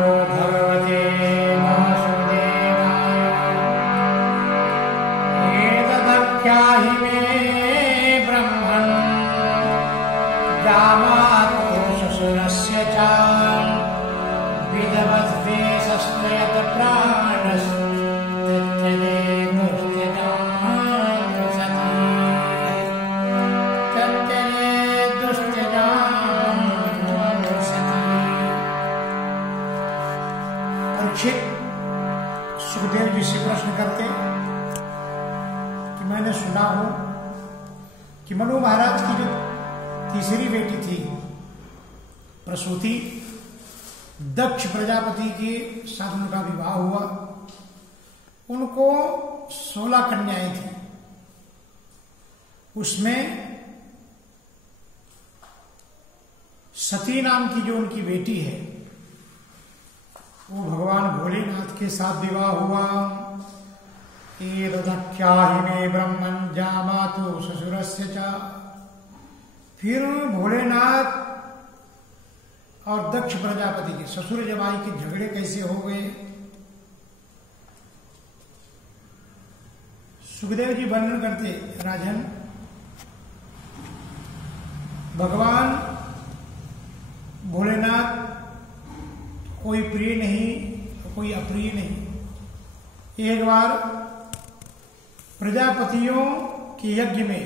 भगवते वासुदेवाय एतदख्याहि मे ब्रह्मन् जामातो ससुरस्य च विदवद्वेषस्त्रयत प्राणस्त्यज्यते सुखदेव जी से प्रश्न करते कि मैंने सुना हूं कि मनु महाराज की जो तीसरी बेटी थी प्रसूति, दक्ष प्रजापति के साथ उनका विवाह हुआ। उनको 16 कन्याएं थी। उसमें सती नाम की जो उनकी बेटी है वो भगवान भोलेनाथ के साथ विवाह हुआ। एतदख्याहि मे ब्रह्मन् जामातो ससुरस्य च। फिर भोलेनाथ और दक्ष प्रजापति के ससुर जमाई के झगड़े कैसे हो गए। सुखदेव जी वर्णन करते, राजन भगवान भोलेनाथ कोई प्रिय नहीं, कोई अप्रिय नहीं। एक बार प्रजापतियों के यज्ञ में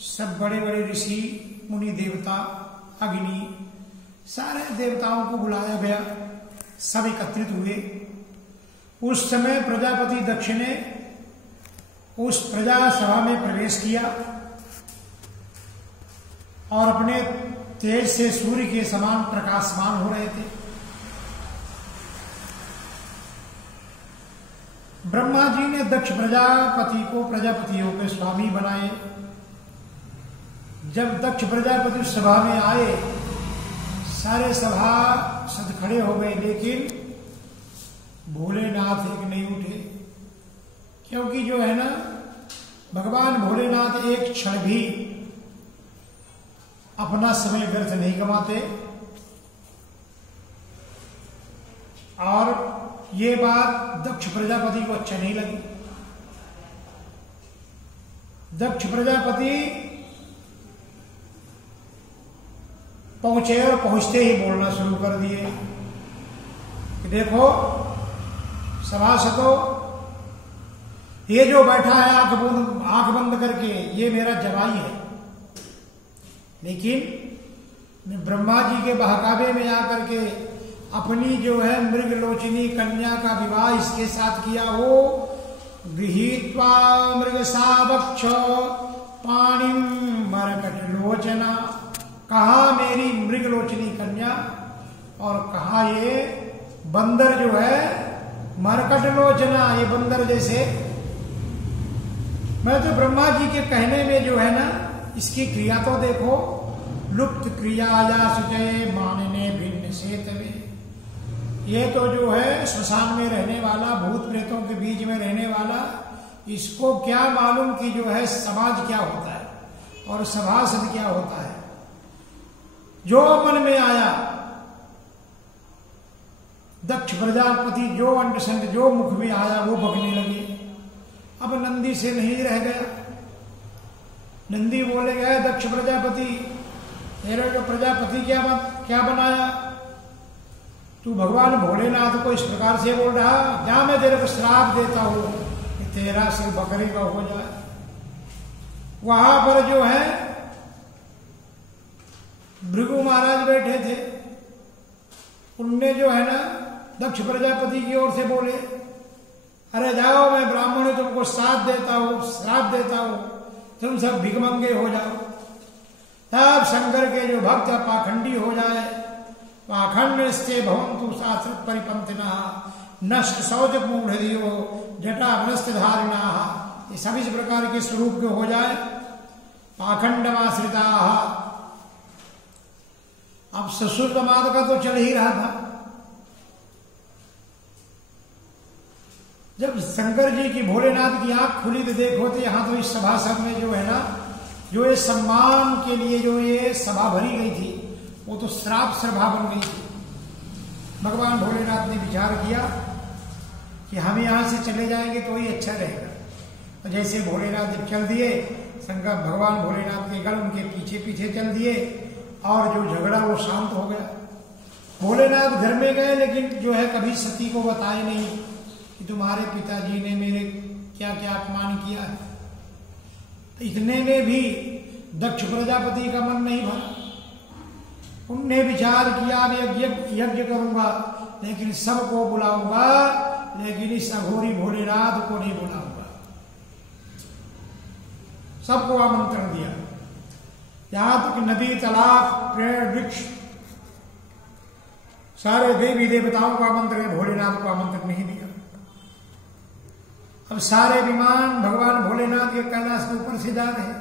सब बड़े बड़े ऋषि, मुनि, देवता, अग्नि, सारे देवताओं को बुलाया गया। सब एकत्रित हुए। उस समय प्रजापति दक्ष ने उस प्रजा सभा में प्रवेश किया और अपने तेज से सूर्य के समान प्रकाशमान हो रहे थे। ब्रह्मा जी ने दक्ष प्रजापति को प्रजापतियों के स्वामी बनाए। जब दक्ष प्रजापति सभा में आए, सारे सभासद खड़े हो गए, लेकिन भोलेनाथ एक नहीं उठे। क्योंकि जो है ना, भगवान भोलेनाथ एक क्षण भी अपना समय व्यर्थ नहीं गंवाते। और ये बात दक्ष प्रजापति को अच्छा नहीं लगी। दक्ष प्रजापति पहुंचे और पहुंचते ही बोलना शुरू कर दिए कि देखो सभासदों, ये जो बैठा है आंख बंद करके, ये मेरा जवाई है। लेकिन ब्रह्मा जी के बहकावे में आकर के अपनी जो है मृगलोचनी कन्या का विवाह इसके साथ किया। वो गृहीत्वा मृगसावक्ष पाणिम मरकटलोचना, कहा मेरी मृगलोचनी कन्या और कहा ये बंदर जो है मरकटलोचना, ये बंदर जैसे। मैं तो ब्रह्मा जी के कहने में जो है ना, इसकी क्रिया तो देखो, लुप्त क्रिया या सुजय मानने भिन्न से तवे। ये तो जो है श्मशान में रहने वाला, भूत प्रेतों के बीच में रहने वाला, इसको क्या मालूम कि जो है समाज क्या होता है और सभासद क्या होता है। जो मन में आया, दक्ष प्रजापति जो अंडसंड जो मुख में आया वो बकने लगे। अब नंदी से नहीं रह गया। नंदी बोले गए, दक्ष प्रजापति तेरे जो प्रजापति क्या बनाया, तू भगवान भोलेनाथ को इस प्रकार से बोल रहा, जा मैं तेरे को श्राप देता हूं कि तेरा सिर बकरे का हो जाए। वहां पर जो है भृगु महाराज बैठे थे, उनने जो है ना दक्ष प्रजापति की ओर से बोले, अरे जाओ मैं ब्राह्मण तुमको श्राप देता हूं, तुम सब भिखमंगे हो जाओ। तब शंकर के जो भक्त पाखंडी हो जाए, पाखंड से भवंतु शास्त्र परिपंथिना नष्ट सौज मूढ़ियो जटा वनस्थ धारिणा, ये सभी इस प्रकार के स्वरूप के हो जाए, पाखंडमाश्रिता। अब ससुर दमाद का तो चल ही रहा था। जब शंकर जी की भोलेनाथ की आंख खुली तो देखो तो यहां तो इस सभासद में जो है ना, जो ये सम्मान के लिए जो ये सभा भरी गई थी, वो तो श्राप सभा बन गई थी। भगवान भोलेनाथ ने विचार किया कि हम यहां से चले जाएंगे तो ही अच्छा रहेगा। और जैसे भोलेनाथ जब चल दिए, शंकर भगवान भोलेनाथ के गण उनके पीछे पीछे चल दिए और जो झगड़ा वो शांत हो गया। भोलेनाथ घर में गए, लेकिन जो है कभी सती को बताए नहीं कि तुम्हारे पिताजी ने मेरे क्या क्या अपमान किया है। तो इतने में भी दक्ष प्रजापति का मन नहीं भरा। उनने विचार किया अब यज्ञ करूंगा, लेकिन सबको बुलाऊंगा, लेकिन इस अघोरी भोलेनाथ को नहीं बुलाऊंगा। सबको आमंत्रण दिया, यहां तक नदी, तालाब, पेड़, वृक्ष, सारे देवी देवताओं को आमंत्रण, भोलेनाथ को आमंत्रण नहीं दिया। अब सारे विमान भगवान भोलेनाथ के कैलाश के ऊपर से जा रहे।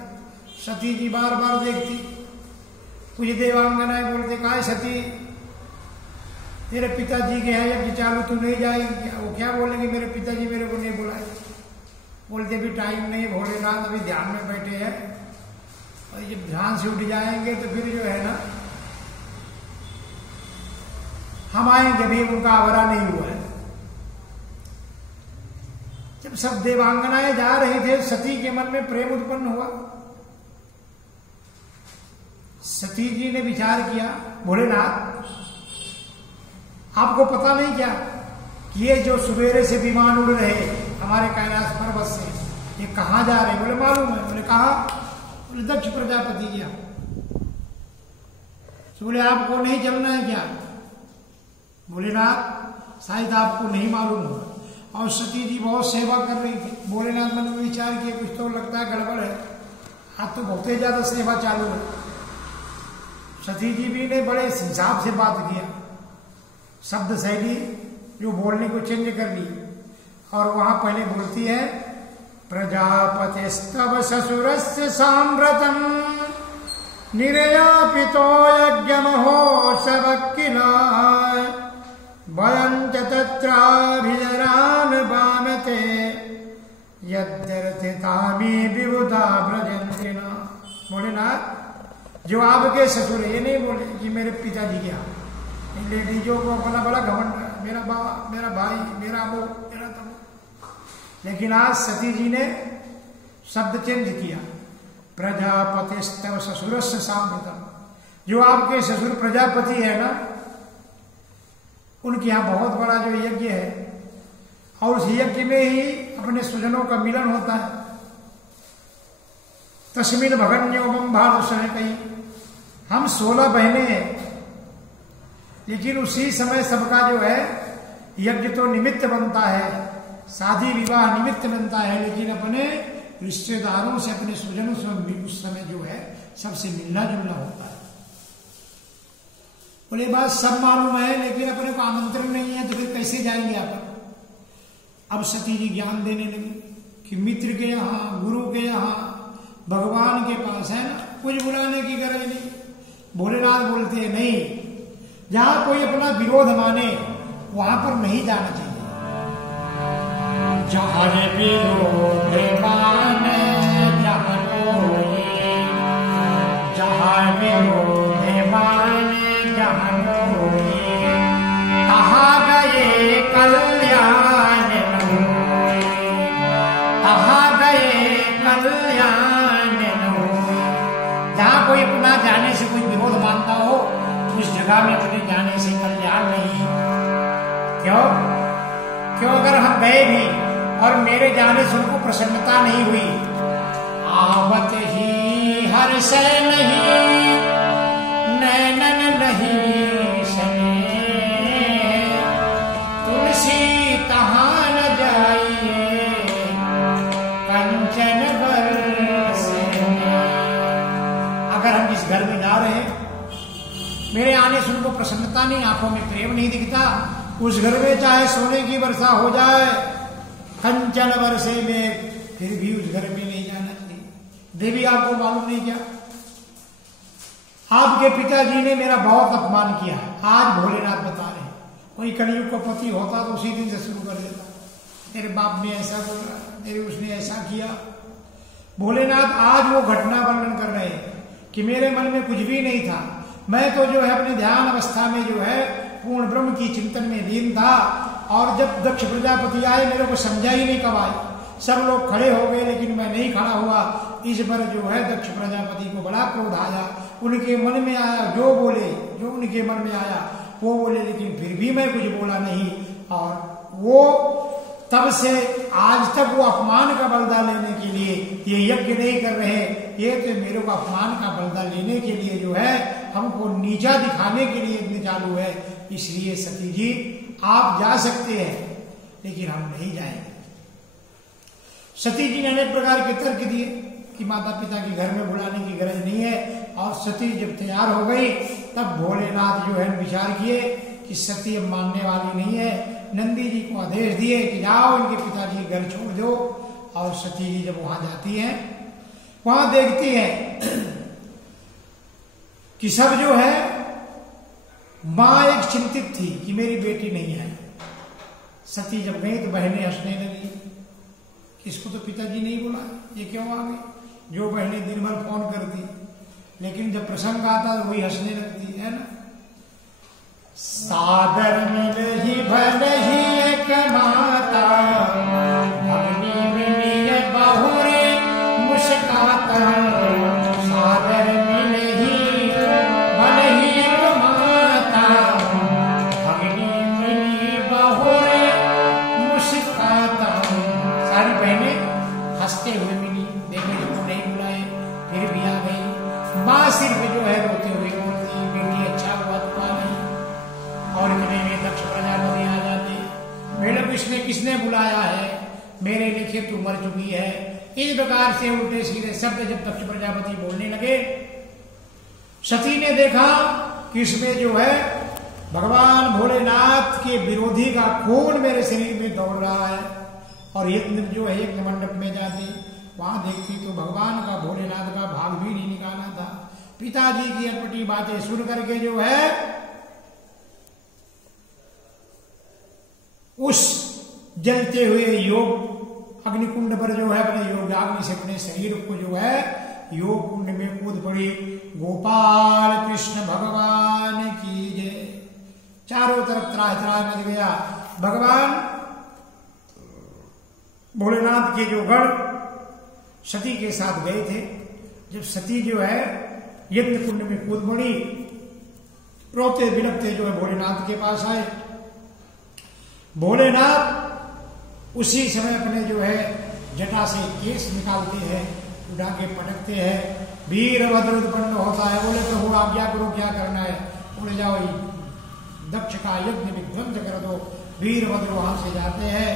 सती जी बार बार देखती, कुछ देवांगनाएं बोलते, काय सती तेरे पिताजी के हैं यज्ञ चालू, तू नहीं जाएगी? वो क्या बोलेंगे, मेरे पिताजी मेरे को नहीं बुलाए। बोलते भी टाइम नहीं, भोलेनाथ अभी ध्यान में बैठे हैं, और जब ध्यान से उठ जाएंगे तो फिर जो है ना हम आएंगे, भी उनका आवारा नहीं हुआ है। जब सब देवांगनाएं जा रहे थे, सती के मन में प्रेम उत्पन्न हुआ। सती जी ने विचार किया, भोलेनाथ आपको पता नहीं क्या कि ये जो सवेरे से विमान उड़ रहे हमारे कैलाश पर्वत से, ये कहां जा रहे? बोले मालूम है। बोले कहा? बोले दक्ष प्रजापति गया। तो बोले आपको नहीं चलना है क्या? भोलेनाथ शायद आपको नहीं मालूम होगा। और सती जी बहुत सेवा कर रही थी। भोलेनाथ मन में विचार किया, कुछ तो लगता है गड़बड़ है, आज तो बहुत ही ज्यादा सेवा चालू है। सती जी भी ने बड़े हिसाब से बात किया, शब्द शैली जो बोलने को चेंज कर ली, और वहां पहले बोलती है, प्रजापतिस्तव ससुरस्य साम्रतम निर्यापितो यज्ञमहोत्सवक्किला वयं च तत्राभिजरान वामते यद्यर्थितामी विबुधा ब्रजन्तिना। भोलेनाथ जो आपके ससुर है, ये नहीं बोले कि मेरे पिताजी के यहाँ। इन लेडीजों को अपना बड़ा घमंड है, मेरा बाबा, मेरा भाई, मेरा वो, मेरा तब। लेकिन आज सती जी ने शब्द चेंज किया, प्रजापतिस्तव ससुरस्य साम्प्रतम। जो आपके ससुर प्रजापति है ना, उनके यहाँ बहुत बड़ा जो यज्ञ है, और उस यज्ञ में ही अपने स्वजनों का मिलन होता है। तस्मिन भगन्योमम भानुषण कही, हम 16 बहनें हैं, लेकिन उसी समय सबका जो है यज्ञ तो निमित्त बनता है, शादी विवाह निमित्त बनता है, लेकिन अपने रिश्तेदारों से, अपने स्वजनों से उस समय जो है सबसे मिलना जुलना होता है। बोले बात सब मालूम है, लेकिन अपने को आमंत्रण नहीं है, तो फिर कैसे जाएंगे आप? अब सती जी ज्ञान देने लगी कि मित्र के यहाँ, गुरु के यहाँ, भगवान के पास है ना, कुछ बुलाने की गरज नहीं। भोलेनाथ बोलते हैं नहीं, जहां कोई अपना विरोध माने वहां पर नहीं जाना चाहिए। जहां विरोध माने जहां कोई, जहां विरोध माने जहां कोई, कहाँ गए कल्याण, कहाँ गए कल्याण। जहां कोई अपना जाने से कोई विरोध मानता हो, उस जगह में अपने जाने से कल्याण नहीं। क्यों? अगर हम गए भी और मेरे जाने से उनको प्रसन्नता नहीं हुई, आवत ही हर्ष नहीं, नैनन नहीं सने, तुलसी तहाँ न जाइए कंचन बरसे। अगर हम जिस घर में जा रहे हैं, मेरे आने से उनको प्रसन्नता नहीं, आंखों में प्रेम नहीं दिखता, उस घर में चाहे सोने की वर्षा हो जाए, कंचन वर्षे में, फिर भी उस घर में नहीं जाना चाहिए। देवी आपको मालूम नहीं क्या, आपके पिताजी ने मेरा बहुत अपमान किया है। आज भोलेनाथ बता रहे हैं, कोई कलयुग का पति होता तो उसी दिन से शुरू कर देता, तेरे बाप ने ऐसा बोला, तेरे उसने ऐसा किया। भोलेनाथ आज वो घटना वर्णन कर रहे हैं कि मेरे मन में कुछ भी नहीं था, मैं तो जो है अपने ध्यान अवस्था में जो है पूर्ण ब्रह्म की चिंतन में लीन था, और जब दक्ष प्रजापति आए मेरे को समझा ही नहीं कब आए। सब लोग खड़े हो गए लेकिन मैं नहीं खड़ा हुआ। इस पर जो है दक्ष प्रजापति को बड़ा क्रोध आया। उनके मन में आया जो बोले, जो उनके मन में आया वो बोले, लेकिन फिर भी मैं कुछ बोला नहीं। और वो तब से आज तक वो अपमान का बदला लेने के लिए ये यज्ञ नहीं कर रहे, ये तो मेरे को अपमान का बदला लेने के लिए जो है हमको नीचा दिखाने के लिए यज्ञ चालू है। इसलिए सती जी आप जा सकते हैं लेकिन हम नहीं जाएंगे। सती जी ने अनेक प्रकार के तर्क दिए कि माता पिता के घर में बुलाने की गरज नहीं है। और सती जब तैयार हो गई तब भोलेनाथ जो है विचार किए कि सती अब मानने वाली नहीं है। नंदी जी को आदेश दिए कि जाओ इनके पिताजी घर छोड़ दो। और सती जी जब वहां जाती हैं, वहां देखती हैं कि सब जो है, मां एक चिंतित थी कि मेरी बेटी नहीं है। सती जब गई तो बहनें हंसने लगी, इसको तो पिताजी नहीं बोला, ये क्यों आ गई। जो बहनें दिन भर फोन करती, लेकिन जब प्रसंग आता तो वही हंसने लगती है ना। सादर मिल ही भल ही एक माता, भगनी मिली बहुरे मुस्काता। सादर मिल ही भल ही एक माता, भगनी मिली बहुरे मुस्काता। सारी बहनें हंसते हुए मिली, देखने को नहीं बुलाए फिर भी आ गई। माँ सिर्फ जो है रोते हुए बोलती, बेटी अच्छा हुआ तो नहीं। और इतने में दक्ष प्रजापति आ जाते, मैडम इसने किसने बुलाया है, मेरे लिखे तू मर चुकी है। इस प्रकार से उल्टे सीधे शब्द जब दक्ष प्रजापति बोलने लगे, सती ने देखा कि इसमें जो है भगवान भोलेनाथ के विरोधी का खून मेरे शरीर में दौड़ रहा है। और यज्ञ जो है यज्ञ मंडप में जाती, वहां देखती तो भगवान का भोलेनाथ का भाग भी नहीं निकाला था। पिताजी की अटपटी बातें सुन करके जो है उस जलते हुए योग अग्निकुंड पर जो है अपने योगाग्नि से अपने शरीर को जो है योग कुंड में कूद पड़ी। गोपाल कृष्ण भगवान की जय। चारों तरफ त्राह त्राह मच गया। भगवान भोलेनाथ के जो गढ़ सती के साथ गए थे, जब सती जो है यज्ञ कुंड में कूद पड़ी, रोते बिलखते जो है भोलेनाथ के पास आए। भोलेनाथ उसी समय अपने जो है जटा से केस निकालते हैं, उठा के पटकते हैं। वीरभद्र उत्पन्न होता है। बोले प्रभु आज्ञा करो, क्या करना है। बोले जाओ दक्ष का यज्ञ विध्वंस कर दो। वीरभद्र वहां से जाते हैं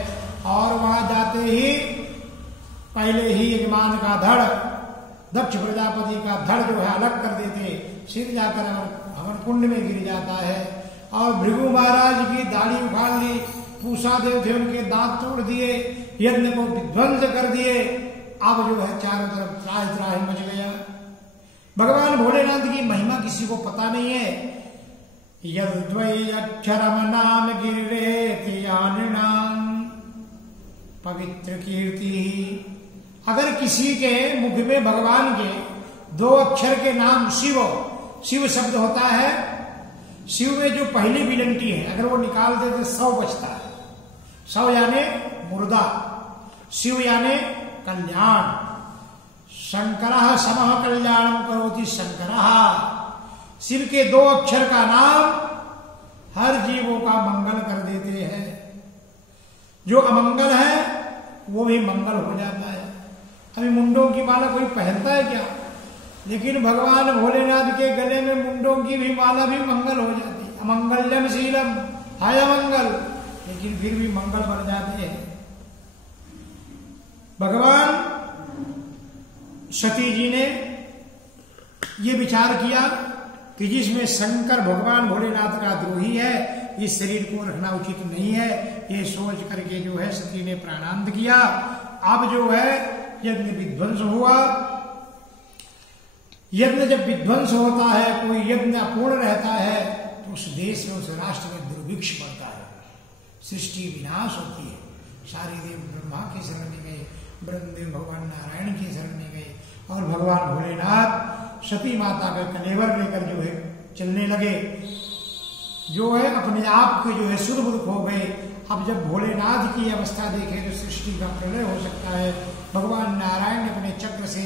और वहां जाते ही पहले ही यजमान का धड़, दक्ष प्रजापति का धड़ जो है अलग कर देते, सिर जाकर हवन कुंड में गिर जाता है। और भृगु महाराज की दाढ़ी उखाड़ ली, पूषा देव थे उनके दांत तोड़ दिए, यज्ञ को विध्वंस कर दिए। अब जो है चारों तरफ त्राह त्राह मच गया। भगवान भोलेनाथ की महिमा किसी को पता नहीं है। यद्वै अक्षरम नाम गिरेति यानृणाम पवित्र कीर्ति। अगर किसी के मुख में भगवान के दो अक्षर के नाम शिव, शिव शब्द होता है, शिव में जो पहली विलंटी है अगर वो निकाल दे तो 100 बचता है। 100 यानी मुर्दा, शिव यानी कल्याण। शंकरः समः कल्याणम करोति शंकरः। शिव के दो अक्षर का नाम हर जीवों का मंगल कर देते हैं। जो अमंगल है वो भी मंगल हो जाता है। अभी मुंडों की माला कोई पहनता है क्या? लेकिन भगवान भोलेनाथ के गले में मुंडों की भी माला भी मंगल हो जाती है। अमंगल्यम शीलम हाय मंगल, लेकिन फिर भी मंगल बन जाते हैं। भगवान सती जी ने ये विचार किया कि जिसमें शंकर भगवान भोलेनाथ का द्रोही है, इस शरीर को रखना उचित नहीं है। ये सोच करके जो है सती ने प्राणांत किया। अब जो है यज्ञ विध्वंस हुआ। यज्ञ जब विध्वंस होता है, कोई यज्ञ अपूर्ण रहता है, तो उस देश में उस राष्ट्र में दुर्भिक्ष बढ़ता है, सृष्टि विनाश होती है। सारी देव ब्रह्मा के शरण में गए, ब्रह्मदेव भगवान नारायण के शरण में गए और भगवान भोलेनाथ सती माता का कलेवर लेकर जो है चलने लगे, जो है अपने आप के जो है शुद्ध बुद्ध खो गए। अब जब भोलेनाथ की अवस्था देखे तो सृष्टि का प्रलय हो सकता है। भगवान नारायण ने अपने चक्र से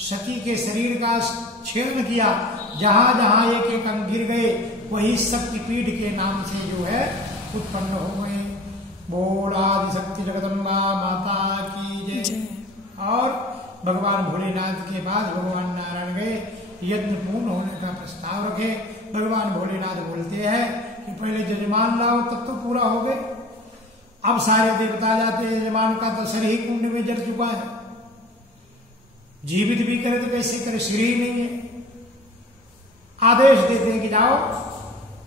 सती के शरीर का छेदन किया, जहां जहां एक एक अंग गिर गए वही शक्तिपीठ के नाम से जो है उत्पन्न हो गए। बोल आदि शक्ति जगदम्बा माता की जय। और भगवान भोलेनाथ के बाद भगवान नारायण गए, यज्ञ पूर्ण होने का प्रस्ताव रखे। भगवान भोलेनाथ बोलते हैं कि पहले यजमान लाओ, तब तो पूरा हो गए। अब सारे देवता जाते हैं, यजमान का तो शरीर ही कुंड में जल चुका है, जीवित भी करे तो कैसे करे, शरीर नहीं है। आदेश देते हैं कि जाओ,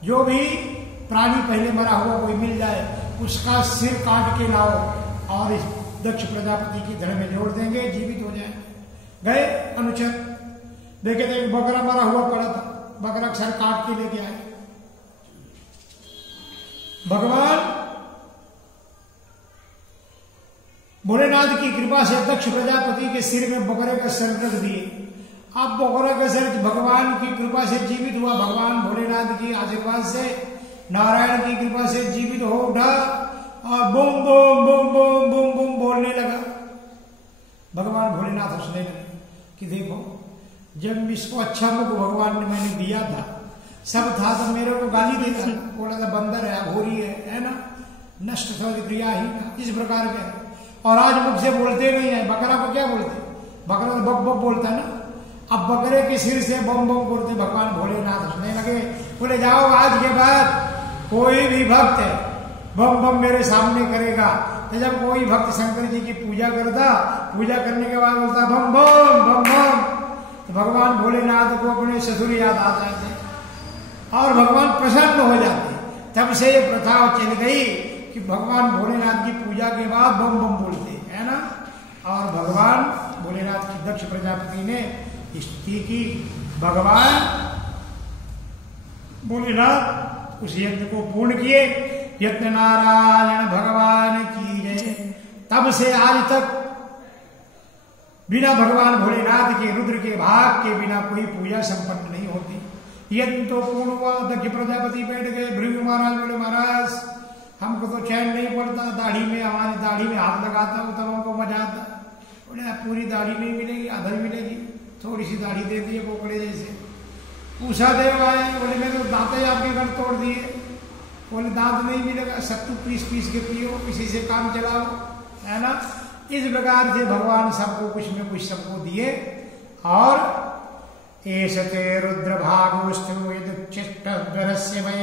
जो भी प्राणी पहले मरा हुआ कोई मिल जाए उसका सिर काट के लाओ और इस दक्ष प्रजापति की धड़ में जोड़ देंगे, जीवित हो जाए। गए अनुचर, देखे तो एक बकरा मरा हुआ पड़ा था, बकरा सर काट के लेके आए। भगवान भोलेनाथ की कृपा से दक्ष प्रजापति के सिर में बकरे का सर रख दिए। अब बकरे का सर भगवान की कृपा से जीवित हुआ, भगवान भोलेनाथ की आशीर्वाद से, नारायण की कृपा से जीवित हो उठा और boom boom boom boom boom boom बोलने लगा। भगवान भोलेनाथ हंसने लगे कि देखो, जब इसको अच्छा मुख भगवान ने मैंने दिया था, सब था, तो मेरे को गाली देता, बोला था बंदर है, अघोरी है ना, नष्ट क्रिया ही, इस प्रकार के। और आज मुख से बोलते नहीं है। बकरा को क्या बोलते, बकरा तो बक बक बोलता है ना। अब बकरे के सिर से बम बम बोलते। भगवान भोलेनाथ हंसने लगे, बोले जाओ, आज के बाद कोई भी भक्त बम बम मेरे सामने करेगा। तो जब कोई भक्त शंकर जी की पूजा करता, पूजा करने के बाद बोलता बम बम बम बम, तो भगवान भोलेनाथ को अपने ससुर याद आ जाते और भगवान प्रसन्न हो जाते। तब से ये प्रथा चल गई कि भगवान भोलेनाथ की पूजा के बाद बम बम बोलते है ना। और भगवान भोलेनाथ की दक्ष प्रजापति ने स्तुति की। भगवान भोलेनाथ उस यज्ञ को पूर्ण किए। यज्ञ नारायण भगवान की जय। तब से आज तक बिना भगवान भोलेनाथ के, रुद्र के भाग के बिना कोई पूजा संपन्न नहीं होती। यज्ञ तो पूर्ण हुआ, दक्ष प्रजापति बैठ गए। भृगु महाराज बोले महाराज हमको तो चैन नहीं पड़ता, दाढ़ी में, हमारी दाढ़ी में हाथ लगाता हूं तब हमको मजा आता। बोले पूरी दाढ़ी नहीं मिलेगी, आधा मिलेगी, थोड़ी सी दाढ़ी दे दिए कोकड़े जैसे। पूछा देव आए, बोले मैंने तो दांत ही आपके घर तोड़ दिए। बोले दांत नहीं मिलेगा, सत्तू पीस पीस के पियो, इसी से काम चलाओ, है ना। इस प्रकार से भगवान सबको कुछ में कुछ सबको दिए। और एषते रुद्र भागोस्तु यदुच्छिष्टस्य वै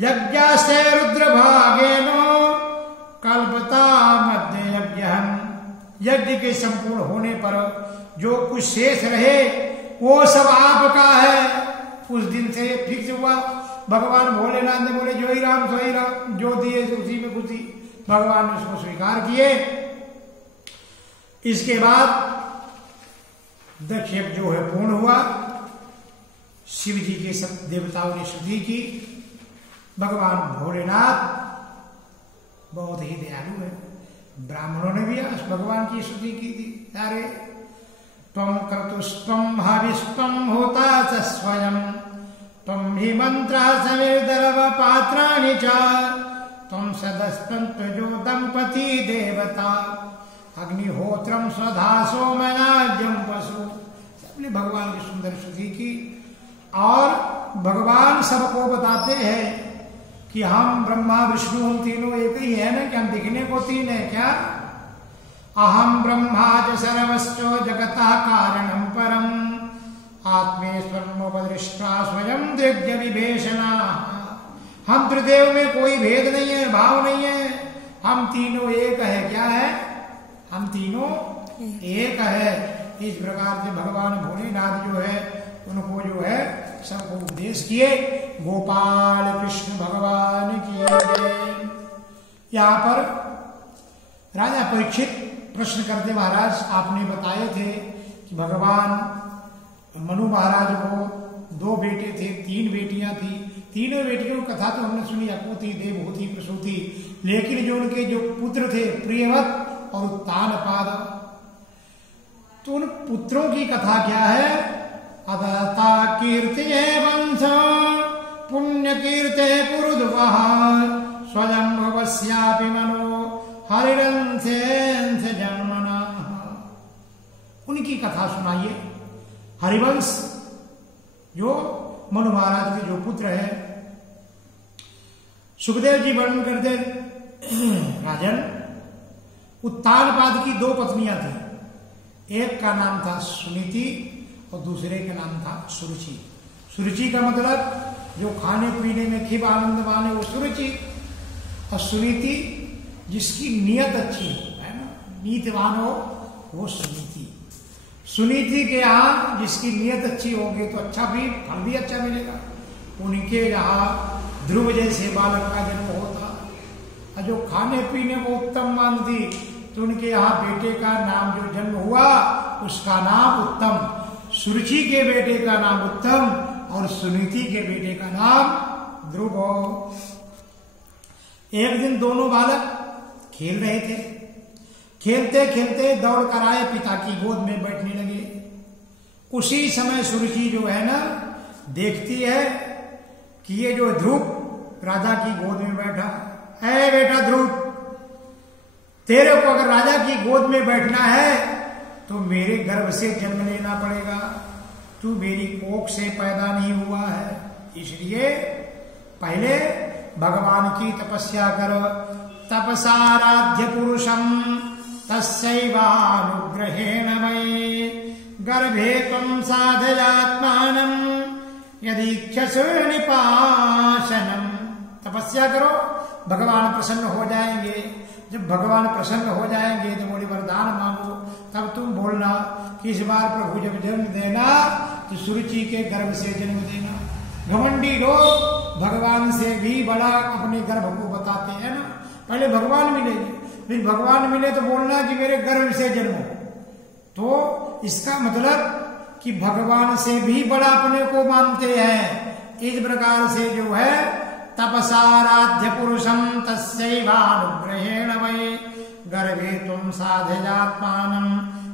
यज्ञास्ते रुद्र भागेन कल्पता मध्य यज्ञ। यज्ञ के संपूर्ण होने पर जो कुछ शेष रहे वो सब आपका है। उस दिन से फिक्स हुआ। भगवान भोलेनाथ ने बोले जो ही राम सो ही राम, जो दिए उसी में खुशी। भगवान ने उसको स्वीकार किए। इसके बाद दक्ष यज्ञ जो है पूर्ण हुआ। शिव जी के सब देवताओं ने स्तुति की। भगवान भोलेनाथ बहुत ही दयालु है। ब्राह्मणों ने भी भगवान की स्तुति की थी। अरे त्वं क्रतुस्त्वं हविस्त्वं होता च स्वयं त्वं हि मंत्रा सवेदरव पात्राणि च त्वं सदस्तं जो दंपति देवता अग्निहोत्रम स्वधा सोमयाज्ञं वसु। सबने भगवान की सुंदर स्तुति की। और भगवान सबको बताते हैं कि हम ब्रह्मा विष्णु हम तीनों एक ही है ना। क्या हम दिखने को तीन है क्या? अहम ब्रह्मा च सर्वस्व जगतः कारणं परम आत्मेश्वरमुपदृष्टा स्वयं दिव्य विभीषणा। हम त्रिदेव में कोई भेद नहीं है, भाव नहीं है। हम तीनों एक है। क्या है? हम तीनों एक है। इस प्रकार से भगवान भोलेनाथ जो है उनको जो है सबको उपदेश किए। गोपाल कृष्ण भगवान की जय। यहाँ पर राजा परीक्षित प्रश्न करते, महाराज आपने बताए थे कि भगवान मनु महाराज को 2 बेटे थे, 3 बेटियां थी। तीनों बेटियों की कथा तो हमने सुनी, अकुति, देवहूति, प्रसूति। लेकिन जो उनके जो पुत्र थे प्रियवत और उत्तानपाद, तो उन पुत्रों की कथा क्या है अतता कीर्तिये वंश पुण्य कीर्ते पुरुदुवः स्वयंभुवस्यापि मनो हरिवंशेन जन्मना। उनकी कथा सुनाइए। हरिवंश जो मनु महाराज के जो पुत्र है, सुखदेव जी वर्णन करते राजन, उत्तानपाद की 2 पत्नियां थी। एक का नाम था सुनीति और दूसरे का नाम था सुरुचि। सुरुचि का मतलब जो खाने पीने में खूब आनंदवान है वो सुरुचि, और सुनीति जिसकी नीयत अच्छी है ना, नीतिवान हो वो सुनीति। सुनीति के यहाँ जिसकी नीयत अच्छी होगी तो अच्छा भी फल भी अच्छा मिलेगा। उनके यहाँ ध्रुव जैसे बालक का जन्म होता, और जो खाने पीने को उत्तम मानती तो उनके यहाँ बेटे का नाम जो जन्म हुआ उसका नाम उत्तम। सुरुचि के बेटे का नाम उत्तम और सुनीति के बेटे का नाम ध्रुव। एक दिन दोनों बालक खेल रहे थे। खेलते खेलते दौड़ कर आए, पिता की गोद में बैठने लगे। उसी समय सुरुचि जो है ना, देखती है कि ये जो ध्रुव राजा की गोद में बैठा है, बेटा ध्रुव, तेरे को अगर राजा की गोद में बैठना है तो मेरे गर्भ से जन्म लेना पड़ेगा। तू मेरी कोख से पैदा नहीं हुआ है, इसलिए पहले भगवान की तपस्या कर। तपसाराध्य पुरुषम तस्यैवानुग्रहेण मयि गर्भे त्वं साधयात्मानं यदीक्षसे निपाशनम। तपस्या करो, भगवान प्रसन्न हो जाएंगे। जब भगवान प्रसन्न हो जाएंगे तो बोले वरदान मांगो, तब तुम बोलना कि इस बार प्रभु जब जन्म देना तो सुरुचि के गर्भ से जन्म देना। घमंडी लोग भगवान से भी बड़ा अपने गर्भ को बताते हैं ना। पहले भगवान मिलेंगे, फिर भगवान मिले तो बोलना कि मेरे गर्भ से जन्म हो। तो इसका मतलब कि भगवान से भी बड़ा अपने को मानते हैं। इस प्रकार से जो है तपसाराध्य पुरुषम तस्यैवानुग्रहेण वै गर्भे त्वं साधयात्मानं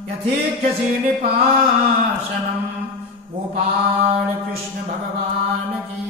यथेच्छसि निपाशनम। गोपाल कृष्ण भगवान की